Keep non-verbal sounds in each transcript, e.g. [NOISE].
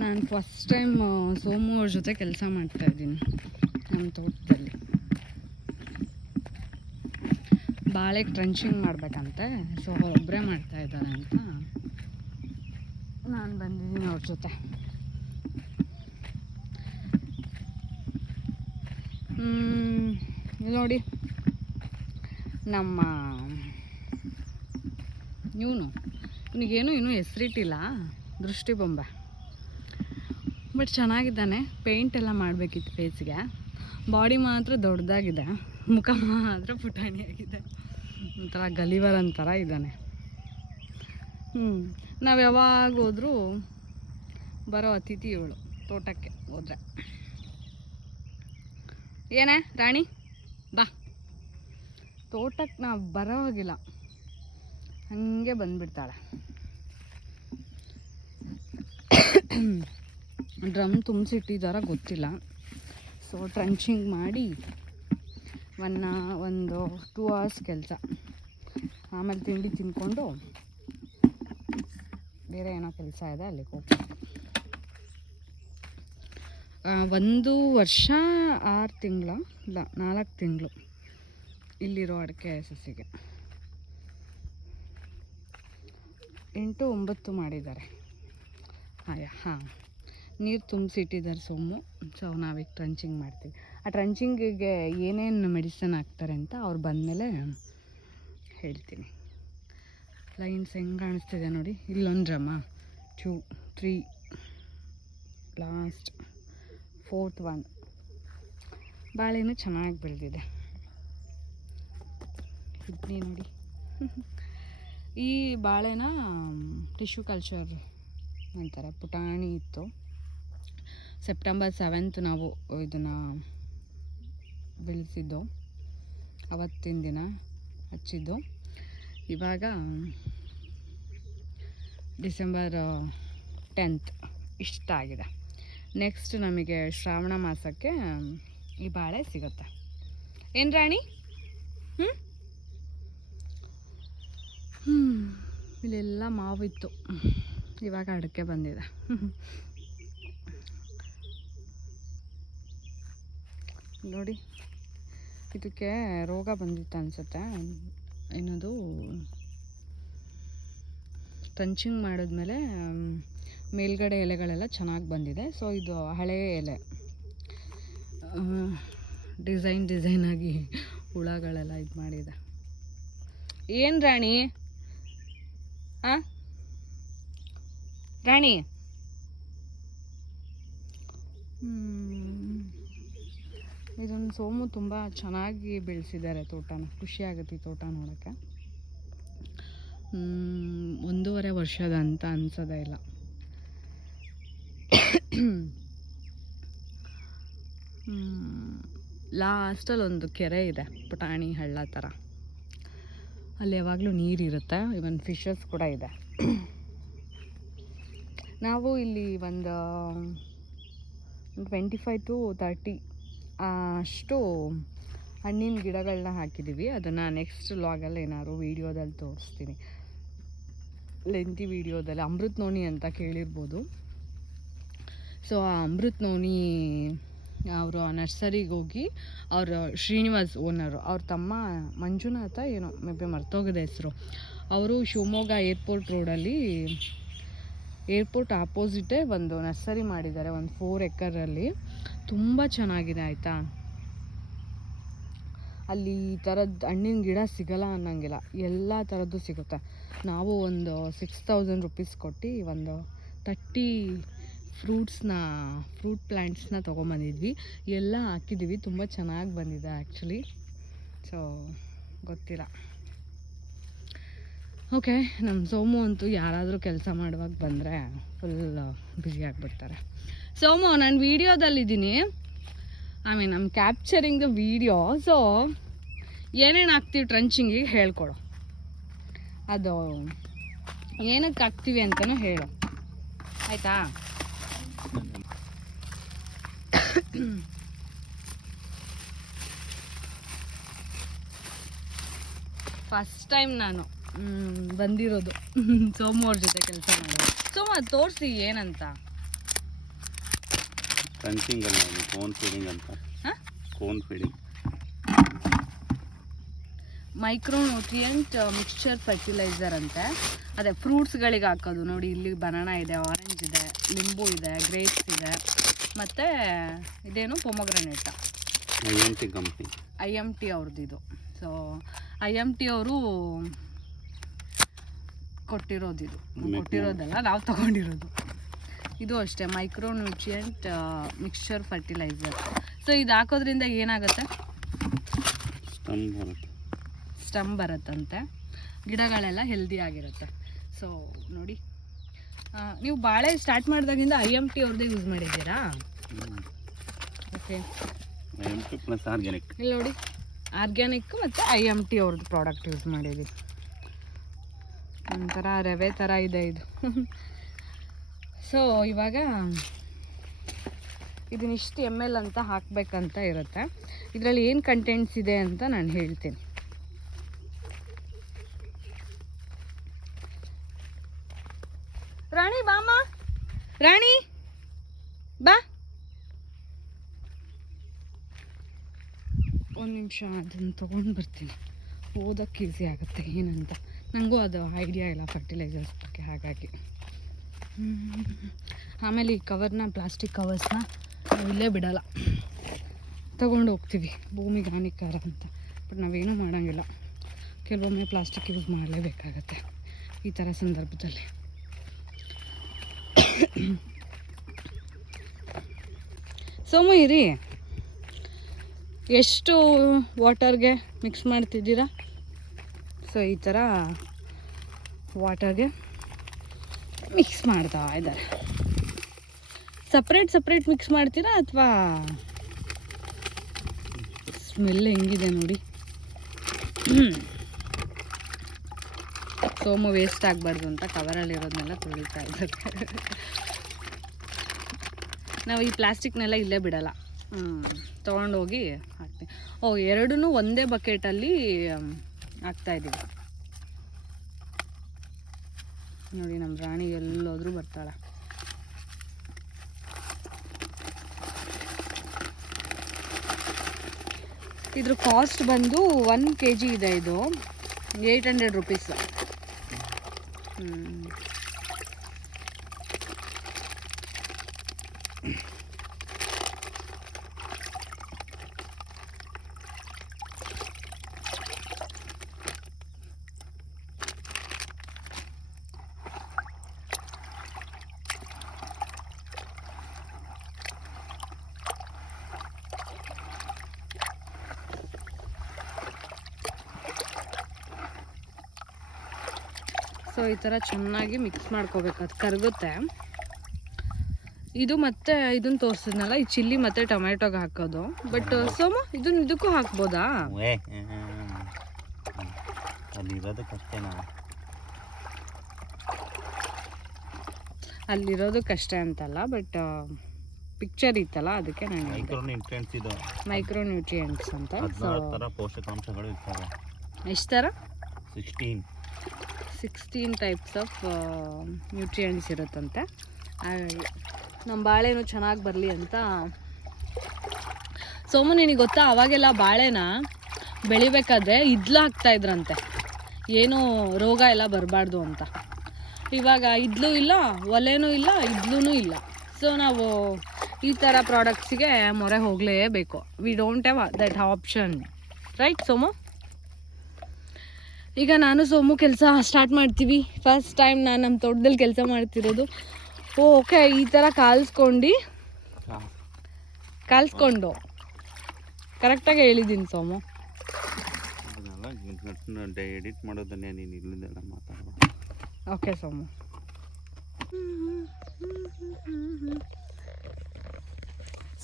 ನಾನು first time Somu ಅವ್ರ ಜೊತೆ ಕೆಲಸ ಮಾಡ್ತಾ ಇದ್ದೀನಿ ನಮ್ಮ ತೋಟದಲ್ಲಿ. ಬಾಳೆ ಟ್ರೆಂಚಿಂಗ್ ಮಾಡ್ಬೇಕಂತೆ ಸೊ ಒಬ್ಬರೇ ಮಾಡ್ತಾ ಇದ್ದಾರೆ ಅಂತ. ನಾನು ಬಂದಿದ್ದೀನಿ ಅವ್ರ ಜೊತೆ. ನೋಡಿ, ನಮ್ಮ ಇವನು, ಇವನಿಗೇನು ಇನ್ನೂ ಹೆಸರಿಟ್ಟಿಲ್ಲ ದೃಷ್ಟಿ ಬೊಂಬೆ ಬಟ್ ಚೆನ್ನಾಗಿದ್ದಾನೆ. ಪೇಂಟ್ ಎಲ್ಲ ಮಾಡಬೇಕಿತ್ತು ಫೇಸ್ಗೆ. ಬಾಡಿ ಮಾತ್ರ ದೊಡ್ಡದಾಗಿದೆ. ಮುಖ ಮಾತ್ರ ಪುಟಾಣಿಯಾಗಿದೆ ಒಂಥರ ಗಲಿವರ್ ಅಂತರ ಇದ್ದಾನೆ. ಹ್ಞೂ ನಾವು ಯಾವಾಗ ಹೋದರೂ ಬರೋ ಅತಿಥಿ ಇವಳು ತೋಟಕ್ಕೆ ಹೋದ್ರೆ. ಏನೇ, ರಾಣಿ? ಬಾ. ತೋಟಕ್ಕೆ ನಾವು ಬರೋವಾಗಿಲ್ಲ ಹಾಗೆ ಬಂದ್ಬಿಡ್ತಾಳೆ. ಡ್ರಮ್ ತುಂಬಿಸಿಟ್ಟಿದ್ದಾರ ಗೊತ್ತಿಲ್ಲ. ಸೊ ಟ್ರಂಚಿಂಗ್ ಮಾಡಿ ಒನ್ನ ಒಂದು ಟೂ ಅವರ್ಸ್ ಕೆಲಸ. ಆಮೇಲೆ ತಿಂಡಿ ತಿಂದ್ಕೊಂಡು ಬೇರೆ ಏನೋ ಕೆಲಸ ಇದೆ, ಅಲ್ಲಿಗೆ ಹೋಗ್ಬೇಕು ಒಂದು ವರ್ಷ, ಆರು ತಿಂಗಳ, ಇಲ್ಲ, ನಾಲ್ಕು ತಿಂಗಳು ಇಲ್ಲಿರೋ ಅಡಿಕೆ ಸಸಿಗೆ. ಎಂಟು ಒಂಬತ್ತು ಮಾಡಿದ್ದಾರೆ. ಆಯ ಹಾಂ. ನೀರು ತುಂಬಿಸಿಟ್ಟಿದ್ದಾರೆ ಸೋಮು ಸೊ ನಾವೀಗ ಟ್ರಂಚಿಂಗ್ ಮಾಡ್ತೀವಿ. ಆ ಟ್ರಂಚಿಂಗಿಗೆ ಏನೇನು ಮೆಡಿಸನ್ ಹಾಕ್ತಾರೆ ಅಂತ ಅವ್ರು ಬಂದಮೇಲೆ ಹೇಳ್ತೀನಿ. ಲೈನ್ಸ್ ಹೆಂಗೆ ಕಾಣಿಸ್ತಿದೆ ನೋಡಿ. ಇಲ್ಲೊಂದು ಡ್ರಮ್ಮ two three last fourth one ಬಾಳೆನೂ ಚೆನ್ನಾಗಿ ಬೆಳೆದಿದೆ. ಕಿಡ್ನಿ ನೋಡಿ. ಈ ಬಾಳೆನ ಟಿಶ್ಯೂ ಕಲ್ಚರ್ ಅಂತಾರೆ. ಪುಟಾಣಿ ಇತ್ತು. ಸೆಪ್ಟೆಂಬರ್ ಸೆವೆಂತ್ ನಾವು ಇದನ್ನು ಬೆಳೆಸಿದ್ದು. ಅವತ್ತಿನ ದಿನ ಹಚ್ಚಿದ್ದು. ಇವಾಗ ಡಿಸೆಂಬರ್ ಟೆಂತ್ ಇಷ್ಟ ಆಗಿದೆ. ನೆಕ್ಸ್ಟ್ ನಮಗೆ ಶ್ರಾವಣ ಮಾಸಕ್ಕೆ ಈ ಬಾಳೆ ಸಿಗುತ್ತೆ. ಏನು ರಾಣಿ? ಹ್ಞೂ ಹ್ಞೂ ಇಲ್ಲೆಲ್ಲ ಮಾವಿತ್ತು. ಇವಾಗ ಅಡಿಕೆ ಬಂದಿದೆ. [LAUGHS] ನೋಡಿ. ಇದಕ್ಕೆ ರೋಗ ಬಂದಿತ್ತು ಅನಿಸುತ್ತೆ? ಏನದು ಟ್ರಂಚಿಂಗ್ ಮಾಡಿದ್ಮೇಲೆ ಮೇಲ್ಗಡೆ ಎಲೆಗಳೆಲ್ಲ ಚೆನ್ನಾಗಿ ಬಂದಿದೆ. ಸೊ ಇದು ಹಳೆ ಎಲೆ. ಡಿಸೈನ್ ಡಿಸೈನ್ ಆಗಿ ಹುಳಗಳೆಲ್ಲ ಇದು ಮಾಡಿದೆ. ಏನು ರಾಣಿ? ಆ? ರಾಣಿ. ಇದೊಂದು ಸೋಮು ತುಂಬ ಚೆನ್ನಾಗಿ ಬೆಳೆಸಿದ್ದಾರೆ ತೋಟನ. ಖುಷಿ ಆಗುತ್ತೆ ಈ ತೋಟ ನೋಡೋಕ್ಕೆ. ಒಂದೂವರೆ ವರ್ಷದ ಅಂತ ಅನ್ಸೋದೇ ಇಲ್ಲ. ಲಾಸ್ಟಲ್ಲಿ ಒಂದು ಕೆರೆ ಇದೆ, ಪುಟಾಣಿ ಹಳ್ಳ ಥರ. ಅಲ್ಲಿ ಯಾವಾಗಲೂ ನೀರಿರುತ್ತೆ ಇವನ್ ಫಿಶಸ್ ಕೂಡ ಇದೆ. ನಾವು ಇಲ್ಲಿ ಒಂದು ಟ್ವೆಂಟಿ ಫೈವ್ ಟು ತರ್ಟಿ ಅಷ್ಟು ಹಣ್ಣಿನ ಗಿಡಗಳನ್ನ ಹಾಕಿದ್ದೀವಿ ಅದನ್ನು ನೆಕ್ಸ್ಟ್ ಲಾಗಲ್ಲಿ ಏನಾದ್ರು ವೀಡಿಯೋದಲ್ಲಿ ತೋರಿಸ್ತೀನಿ. ಲೆಂತಿ ವೀಡಿಯೋದಲ್ಲಿ ಅಮೃತ್ ನೋನಿ ಅಂತ ಕೇಳಿರ್ಬೋದು. ಸೊ ಆ ಅಮೃತ್ ನೋನಿ, ಅವರು ನರ್ಸರಿಗೆ ಹೋಗಿ ಅವರು ಶ್ರೀನಿವಾಸ್ ಓನರು ಅವ್ರ ತಮ್ಮ ಮಂಜುನಾಥ ಏನೋ ಮೇ ಬಿ ಮರ್ತೋಗಿದೆ ಹೆಸರು. ಅವರು ಶಿವಮೊಗ್ಗ ಏರ್ಪೋರ್ಟ್ ರೋಡಲ್ಲಿ ಏರ್ಪೋರ್ಟ್ ಆಪೋಸಿಟೇ ಒಂದು ನರ್ಸರಿ ಮಾಡಿದ್ದಾರೆ, ಒಂದು ಫೋರ್ ಎಕರಲ್ಲಿ ತುಂಬ ಚೆನ್ನಾಗಿದೆ, ಆಯಿತಾ? ಅಲ್ಲಿ ಈ ಥರದ್ದು ಹಣ್ಣಿನ ಗಿಡ ಸಿಗಲ್ಲ ಅನ್ನಂಗಿಲ್ಲ. ಎಲ್ಲ ಥರದ್ದು ಸಿಗುತ್ತೆ. ನಾವು ಒಂದು ಸಿಕ್ಸ್ ತೌಸಂಡ್ ರುಪೀಸ್ ಕೊಟ್ಟು ಒಂದು ತರ್ಟಿ ಫ್ರೂಟ್ಸ್ನ ಫ್ರೂಟ್ ಪ್ಲ್ಯಾಂಟ್ಸ್ನ ತೊಗೊಂಬಂದಿದ್ವಿ. ಎಲ್ಲ ಹಾಕಿದ್ದೀವಿ. ತುಂಬ ಚೆನ್ನಾಗಿ ಬಂದಿದೆ ಆ್ಯಕ್ಚುಲಿ ಸೊ ಗೊತ್ತಿಲ್ಲ. ಓಕೆ ನಮ್ಮ ಸೋಮು ಅಂತೂ ಯಾರಾದರೂ ಕೆಲಸ ಮಾಡುವಾಗ ಬಂದರೆ ಫುಲ್ ಬ್ಯುಸಿ ಆಗಿಬಿಡ್ತಾರೆ. ಸೋಮು, ನಾನು ವೀಡಿಯೋದಲ್ಲಿದ್ದೀನಿ. ಐ ಮೀನ್ ನಮ್ಮ ಕ್ಯಾಪ್ಚರಿಂಗ್ ದ ವೀಡಿಯೋ ಸೊ ಏನೇನು ಹಾಕ್ತೀವಿ ಟ್ರಂಚಿಂಗಿಗೆ ಹೇಳ್ಕೊಡು. ಅದು ಏನಕ್ಕೆ ಹಾಕ್ತೀವಿ ಅಂತಲೂ ಹೇಳು. ಆಯಿತಾ? ಫಸ್ಟ್ ಟೈಮ್ ನಾನು. ಬಂದಿರೋದು. [LAUGHS] ಸೋಮು ಅವ್ರ ಜೊತೆ ಕೆಲಸ ಮಾಡೋದು. ಸೋಮ ತೋರಿಸಿ ಏನಂತ? ಅಲ್ಲ ಕೋನ್ ಫೀಡಿಂಗ್ ಅಂತ. ಹಾಂ? Cone feeding micro nutrient mixture fertiliser ಅಂತೆ. ಅದೇ ಫ್ರೂಟ್ಸ್ಗಳಿಗೆ ಹಾಕೋದು. ನೋಡಿ ಇಲ್ಲಿ ಬನಾನಾ ಇದೆ ಆರೆಂಜ್ ಇದೆ ಲಿಂಬು ಇದೆ ಗ್ರೇಪ್ಸ್ ಇದೆ. ಮತ್ತು ಇದೇನು? ಪೊಮೊಗ್ರನೇಟ I M T company I M T ಅವ್ರದ್ದು. ಇದು ಸೊ ಐ ಎಂ ಟಿ ಅವರು ಕೊಟ್ಟಿರೋದು ಇದು ಕೊಟ್ಟಿರೋದಲ್ಲ ನಾವು ತಗೊಂಡಿರೋದು. ಇದು ಅಷ್ಟೇ micro nutrient mixture fertilizer so ಇದು ಹಾಕೋದ್ರಿಂದ ಏನಾಗುತ್ತೆ? ಸ್ಟಮ್ ಬರುತ್ತೆ. ಸ್ಟಮ್ ಬರುತ್ತಂತೆ. ಗಿಡಗಳೆಲ್ಲ ಹೆಲ್ದಿ ಆಗಿರುತ್ತೆ. ಸೊ ನೋಡಿ. ನೀವು ಬಾಳೆ ಸ್ಟಾರ್ಟ್ ಮಾಡಿದಾಗಿಂದ ಐ ಎಂ ಟಿ ಅವ್ರದ್ದೇ ಯೂಸ್ ಮಾಡಿದ್ದೀರಾ? ಓಕೆ ಇಲ್ಲಿ ನೋಡಿ ಆರ್ಗ್ಯಾನಿಕ್ ಮತ್ತು ಐ ಎಂ ಟಿ ಅವ್ರದ್ದು ಪ್ರಾಡಕ್ಟ್ ಯೂಸ್ ಮಾಡಿದ್ದೀವಿ ಒಂಥರ ರವೆ ಥರ ಇದೆ ಇದು. ಸೊ ಇವಾಗ ಇದನ್ನಿಷ್ಟು ಎಂ ಎಲ್ ಅಂತ ಹಾಕಬೇಕಂತ ಇರುತ್ತೆ. ಇದರಲ್ಲಿ ಏನು ಕಂಟೆಂಟ್ಸ್ ಇದೆ ಅಂತ ನಾನು ಹೇಳ್ತೀನಿ. ರಾಣಿ ಬಾಮ ರಾಣಿ, ಬಾ. ಒಂದು ನಿಮಿಷ ಅದನ್ನು ತೊಗೊಂಡು ಬರ್ತೀನಿ. ಓದೋಕ್ಕೆ ಈಸಿ ಆಗುತ್ತೆ ಏನಂತ. ನನಗೂ ಅದು ಐಡಿಯಾ ಇಲ್ಲ ಫರ್ಟಿಲೈಸರ್ಸ್ ಬಗ್ಗೆ ಹಾಗಾಗಿ. ಆಮೇಲೆ ಈ ಕವರ್ನ ಪ್ಲಾಸ್ಟಿಕ್ ಕವರ್ಸ್ನ ನಾವು ಇಲ್ಲೇ ಬಿಡೋಲ್ಲ. ತಗೊಂಡು ಹೋಗ್ತೀವಿ ಭೂಮಿಗೆ ಹಾನಿಕಾರ ಅಂತ. ಬಟ್ ನಾವೇನೂ ಮಾಡೋಂಗಿಲ್ಲ. ಕೆಲವೊಮ್ಮೆ ಪ್ಲಾಸ್ಟಿಕ್ ಯೂಸ್ ಮಾಡಲೇಬೇಕಾಗತ್ತೆ ಈ ಥರ ಸಂದರ್ಭದಲ್ಲಿ. ಸೋಮು ಇರಿ ಎಷ್ಟು ವಾಟರ್ಗೆ ಮಿಕ್ಸ್ ಮಾಡ್ತಿದ್ದೀರಾ? ಸೊ ಈ ಥರ ವಾಟರ್ಗೆ ಮಿಕ್ಸ್ ಮಾಡ್ತಾ ಇದ್ದಾರೆ. ಸಪ್ರೇಟ್ ಸಪ್ರೇಟ್ ಮಿಕ್ಸ್ ಮಾಡ್ತೀರಾ ಅಥವಾ ಸ್ಮೆಲ್ ಹೆಂಗಿದೆ ನೋಡಿ. [CLEARS THROAT] ಸೋಮು ವೇಸ್ಟ್ ಆಗಬಾರ್ದು ಅಂತ ಕವರಲ್ಲಿರೋದನ್ನೆಲ್ಲ ತೊಳಿತಾ ಇದ್ದಾರೆ. ನಾವು ಈ ಪ್ಲಾಸ್ಟಿಕ್ನೆಲ್ಲ ಇಲ್ಲೇ ಬಿಡಲ್ಲ. ತೊಗೊಂಡೋಗಿ ಹಾಕ್ತೀನಿ. ಓ ಎರಡೂ ಒಂದೇ ಬಕೆಟಲ್ಲಿ ಹಾಕ್ತಾ ಇದ್ದೀವಿ ನೋಡಿ, ನಮ್ಮ ರಾಣಿ ಎಲ್ಲೋದ್ರೂ ಬರ್ತಾಳೆ. ಇದ್ರ ಕಾಸ್ಟ್ ಬಂದು ಒನ್ ಕೆ ಜಿ ಇದೆ ಇದು. ಏಯ್ಟ್ ಹಂಡ್ರೆಡ್ ರುಪೀಸ್ ಸೊ ಈ ಥರ ಚೆನ್ನಾಗಿ ಮಿಕ್ಸ್ ಮಾಡ್ಕೋಬೇಕು. ಅದು ಕರಗುತ್ತೆ. ಇದು ಮತ್ತೆ ಇದನ್ನ ತೋರಿಸಿದ್ನಲ್ಲ ಈ ಚಿಲ್ಲಿ ಮತ್ತೆ ಟೊಮೆಟೊಗೆ ಹಾಕೋದು. ಬಟ್ ಸೋಮ ಇದನ್ನ ಇದಕ್ಕೂ ಹಾಕ್ಬೋದಾ? ಅಲ್ಲಿರೋದು ಕಷ್ಟ ಅಂತಲ್ಲ ಬಟ್ ಪಿಕ್ಚರ್ ಇತ್ತಲ್ಲ ಅದಕ್ಕೆ ನಾನು ಮೈಕ್ರೋನ್ಯೂಟ್ರಿಯೆಂಟ್ಸ್ ಇದು. ಮೈಕ್ರೋನ್ಯೂಟ್ರಿಯೆಂಟ್ಸ್ ಅಂತ ಪೋಷಕಾಂಶಗಳು ಇರ್ತವೆ. ಎಷ್ಟು ಥರ sixteen sixteen types of nutrients ಇರುತ್ತಂತೆ. ಹಾಗಾಗಿ ನಮ್ಮ ಬಾಳೆನೂ ಚೆನ್ನಾಗಿ ಬರಲಿ ಅಂತ. ಸೋಮು, ನಿನಗೆ ಗೊತ್ತಾ? ಅವಾಗೆಲ್ಲ ಬಾಳೆನ ಬೆಳಿಬೇಕಾದ್ರೆ ಇದ್ಲು ಹಾಕ್ತಾ ಇದ್ರಂತೆ. ಏನೂ ರೋಗ ಎಲ್ಲ ಬರಬಾರ್ದು ಅಂತ. ಇವಾಗ ಇದ್ಲು ಇಲ್ಲ, ಒಲೆನೂ ಇಲ್ಲ ಇದ್ಲೂ ಇಲ್ಲ. ಸೊ ನಾವು ಈ ಥರ ಪ್ರಾಡಕ್ಟ್ಸಿಗೆ ಮೊರೆ ಹೋಗಲೇಬೇಕು. We don't have that option right Somu? ಈಗ ನಾನು ಸೋಮು ಕೆಲಸ ಸ್ಟಾರ್ಟ್ ಮಾಡ್ತೀವಿ. ಫಸ್ಟ್ ಟೈಮ್ ನಾನು ನಮ್ಮ ತೋಟದಲ್ಲಿ ಕೆಲಸ ಮಾಡ್ತಿರೋದು. ಓಕೆ ಈ ಥರ ಕಾಲ್ಸ್ಕೊಂಡು. ಕಾಲ್ಸ್ಕೊಂಡು. ಕರೆಕ್ಟಾಗಿ ಹೇಳಿದ್ದೀನಿ ಸೋಮು. ಎಡಿಟ್ ಮಾಡೋದನ್ನೇ ನೀನು ಇಲ್ಲಿಂದೆಲ್ಲ ಮಾತಾಡೋಣ ಓಕೆ ಸೋಮು.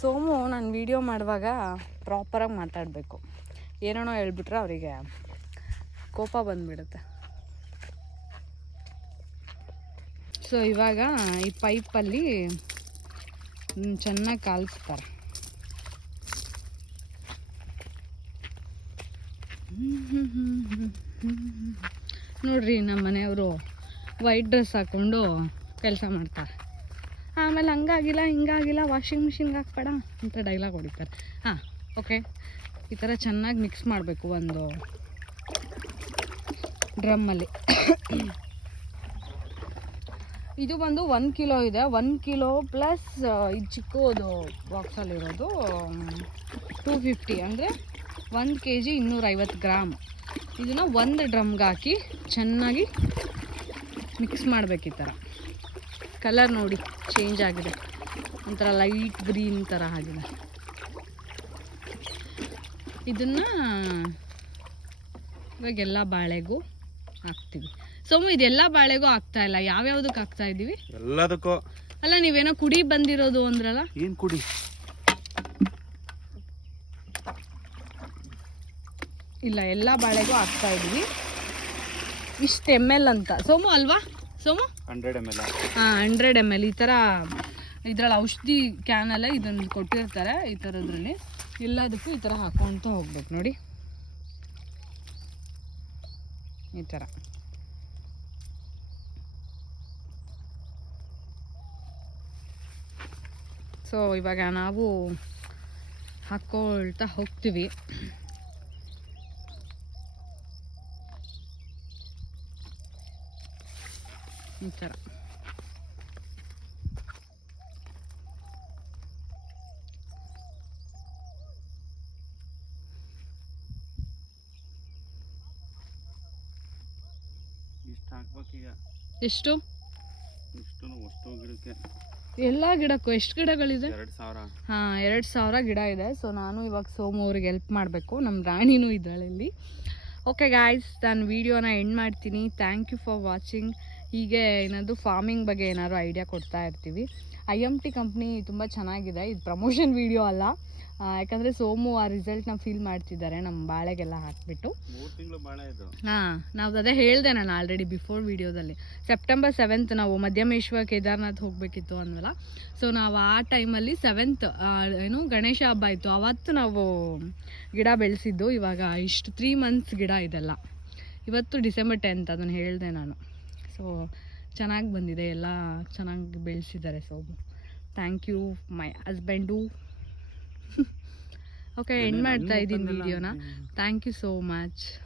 ಸೋಮು ನಾನು ವಿಡಿಯೋ ಮಾಡುವಾಗ ಪ್ರಾಪರಾಗಿ ಮಾತಾಡಬೇಕು. ಏನೇನೋ ಹೇಳ್ಬಿಟ್ರೆ ಅವರಿಗೆ ಕೋಪ ಬಂದ್ಬಿಡುತ್ತೆ. ಸೊ ಇವಾಗ ಈ ಪೈಪಲ್ಲಿ ಚೆನ್ನಾಗಿ ಕಾಲಿಸ್ತಾರೆ. ನೋಡ್ರಿ ನಮ್ಮ ಮನೆಯವರು ವೈಟ್ ಡ್ರೆಸ್ ಹಾಕ್ಕೊಂಡು ಕೆಲಸ ಮಾಡ್ತಾರೆ. ಆಮೇಲೆ ಹಂಗಾಗಿಲ್ಲ, ಹಿಂಗಾಗಿಲ್ಲ ವಾಷಿಂಗ್ ಮಿಷಿನ್ಗೆ ಹಾಕ್ಬೇಡ ಅಂತ ಡೈಲಾಗ್ ಹೊಡಿತಾರೆ. ಹಾಂ ಓಕೆ ಈ ಥರ ಚೆನ್ನಾಗಿ ಮಿಕ್ಸ್ ಮಾಡಬೇಕು ಒಂದು ಡ್ರಮ್ಮಲ್ಲಿ. ಇದು ಬಂದು ಒನ್ ಕಿಲೋ ಇದೆ. ಒನ್ ಕಿಲೋ ಪ್ಲಸ್ ಇದು ಚಿಕ್ಕದು ಬಾಕ್ಸಲ್ಲಿರೋದು ಟೂ ಫಿಫ್ಟಿ ಅಂದರೆ ಒಂದು ಕೆ ಜಿ ಇನ್ನೂರೈವತ್ತು ಗ್ರಾಮ್. ಇದನ್ನು ಒಂದು ಡ್ರಮ್ಗೆ ಹಾಕಿ ಚೆನ್ನಾಗಿ ಮಿಕ್ಸ್ ಮಾಡಬೇಕು ಈ ಥರ. ಕಲರ್ ನೋಡಿ ಚೇಂಜ್ ಆಗಿದೆ. ಒಂಥರ ಲೈಟ್ ಗ್ರೀನ್ ಥರ ಆಗಿದೆ. ಇದನ್ನು ಇವಾಗೆಲ್ಲ ಬಾಳೆಗೂ ಹಾಕ್ತೀವಿ. ಸೋಮು ಇದೆಲ್ಲ ಬಾಳೆಗೂ ಆಗ್ತಾ ಇಲ್ಲ. ಯಾವ್ಯಾವ್ದಕ್ಕೆ ಹಾಕ್ತಾ ಇದ್ದೀವಿ? ಎಲ್ಲದಕ್ಕೂ. ಅಲ್ಲ ನೀವೇನೋ ಕುಡಿ ಬಂದಿರೋದು ಅಂದ್ರಲ್ಲ? ಏನು ಕುಡಿ? ಇಲ್ಲ ಎಲ್ಲ ಬಾಳೆಗೂ ಹಾಕ್ತಾ ಇದೀವಿ ಇಷ್ಟು ಎಂ ಎಲ್ ಅಂತ. ಸೋಮು ಅಲ್ವಾ? ಸೋಮು? ಹಂಡ್ರೆಡ್ ಎಂ ಎಲ್ ಹಾಂ ಹಂಡ್ರೆಡ್ ಎಂ ಎಲ್ ಈ ಥರ ಇದರಲ್ಲಿ ಔಷಧಿ ಕ್ಯಾನಲ್ಲೇ ಇದನ್ನು ಕೊಟ್ಟಿರ್ತಾರೆ ಈ ಥರದ್ರಲ್ಲಿ. ಎಲ್ಲದಕ್ಕೂ ಈ ಥರ ಹಾಕ್ಕೊಳ್ತಾ ಹೋಗ್ಬೇಕು. ನೋಡಿ. ಈ ಥರ. ಸೊ ಇವಾಗ ನಾವು ಹಾಕ್ಕೊಳ್ತಾ ಹೋಗ್ತೀವಿ. ಈ ಥರ ಇಷ್ಟು ಹಾಕ್ಬೇಕೀಗ ಎಷ್ಟು? ಎಲ್ಲ ಗಿಡಕ್ಕೂ ಎಷ್ಟು ಗಿಡಗಳಿದೆ? ಹಾಂ ಎರಡು ಸಾವಿರ ಗಿಡ ಇದೆ. ಸೊ ನಾನು ಇವಾಗ ಸೋಮು ಅವ್ರಿಗೆ ಹೆಲ್ಪ್ ಮಾಡಬೇಕು. ನಮ್ಮ ರಾಣಿನೂ ಇದ್ದಾಳೆ ಇಲ್ಲಿ. ಓಕೆ ಗಾಯ್ಸ್ ನಾನು ವೀಡಿಯೋನ ಎಂಡ್ ಮಾಡ್ತೀನಿ. ಥ್ಯಾಂಕ್ ಯು ಫಾರ್ ವಾಚಿಂಗ್ ಹೀಗೆ ಏನಾದರೂ ಫಾರ್ಮಿಂಗ್ ಬಗ್ಗೆ ಏನಾದ್ರು ಐಡಿಯಾ ಕೊಡ್ತಾ ಇರ್ತೀವಿ. ಐ ಎಂ ಟಿ ಕಂಪ್ನಿ ತುಂಬ ಚೆನ್ನಾಗಿದೆ. ಇದು ಪ್ರಮೋಷನ್ ವೀಡಿಯೋ ಅಲ್ಲ. ಯಾಕಂದರೆ ಸೋಮು ಆ ರಿಸಲ್ಟ್ನ ಫೀಲ್ ಮಾಡ್ತಿದ್ದಾರೆ ನಮ್ಮ ಬಾಳೆಗೆಲ್ಲ ಹಾಕ್ಬಿಟ್ಟು. ಮೂರು ತಿಂಗಳು ಬಾಳೆ ಇದು. ಹಾಂ ನಾವು ಅದೇ ಹೇಳ್ದೆ ನಾನು ಆಲ್ರೆಡಿ ಬಿಫೋರ್ ವೀಡಿಯೋದಲ್ಲಿ ಸೆಪ್ಟೆಂಬರ್ ಸೆವೆಂತ್ ನಾವು ಮಧ್ಯಮೇಶ್ವರ ಕೇದಾರ್ನಾಥ್ ಹೋಗಬೇಕಿತ್ತು ಅಂದ್ವಲ್ಲ. ಸೊ ನಾವು ಆ ಟೈಮಲ್ಲಿ ಸೆವೆಂತ್ ಏನು ಗಣೇಶ ಹಬ್ಬ ಇತ್ತು. ಅವತ್ತು ನಾವು ಗಿಡ ಬೆಳೆಸಿದ್ದು. ಇವಾಗ ಇಷ್ಟು ತ್ರೀ ಮಂತ್ಸ್ ಗಿಡ ಇದೆಲ್ಲ. ಇವತ್ತು ಡಿಸೆಂಬರ್ ಟೆಂತ್ ಅದನ್ನು ಹೇಳಿದೆ ನಾನು. ಸೊ ಚೆನ್ನಾಗಿ ಬಂದಿದೆ. ಎಲ್ಲ ಚೆನ್ನಾಗಿ ಬೆಳೆಸಿದ್ದಾರೆ so thank you my husband [LAUGHS] okay end ಮಾಡ್ತಾ ಇದ್ದೀನಿ ವಿಡಿಯೋನ. Thank you so much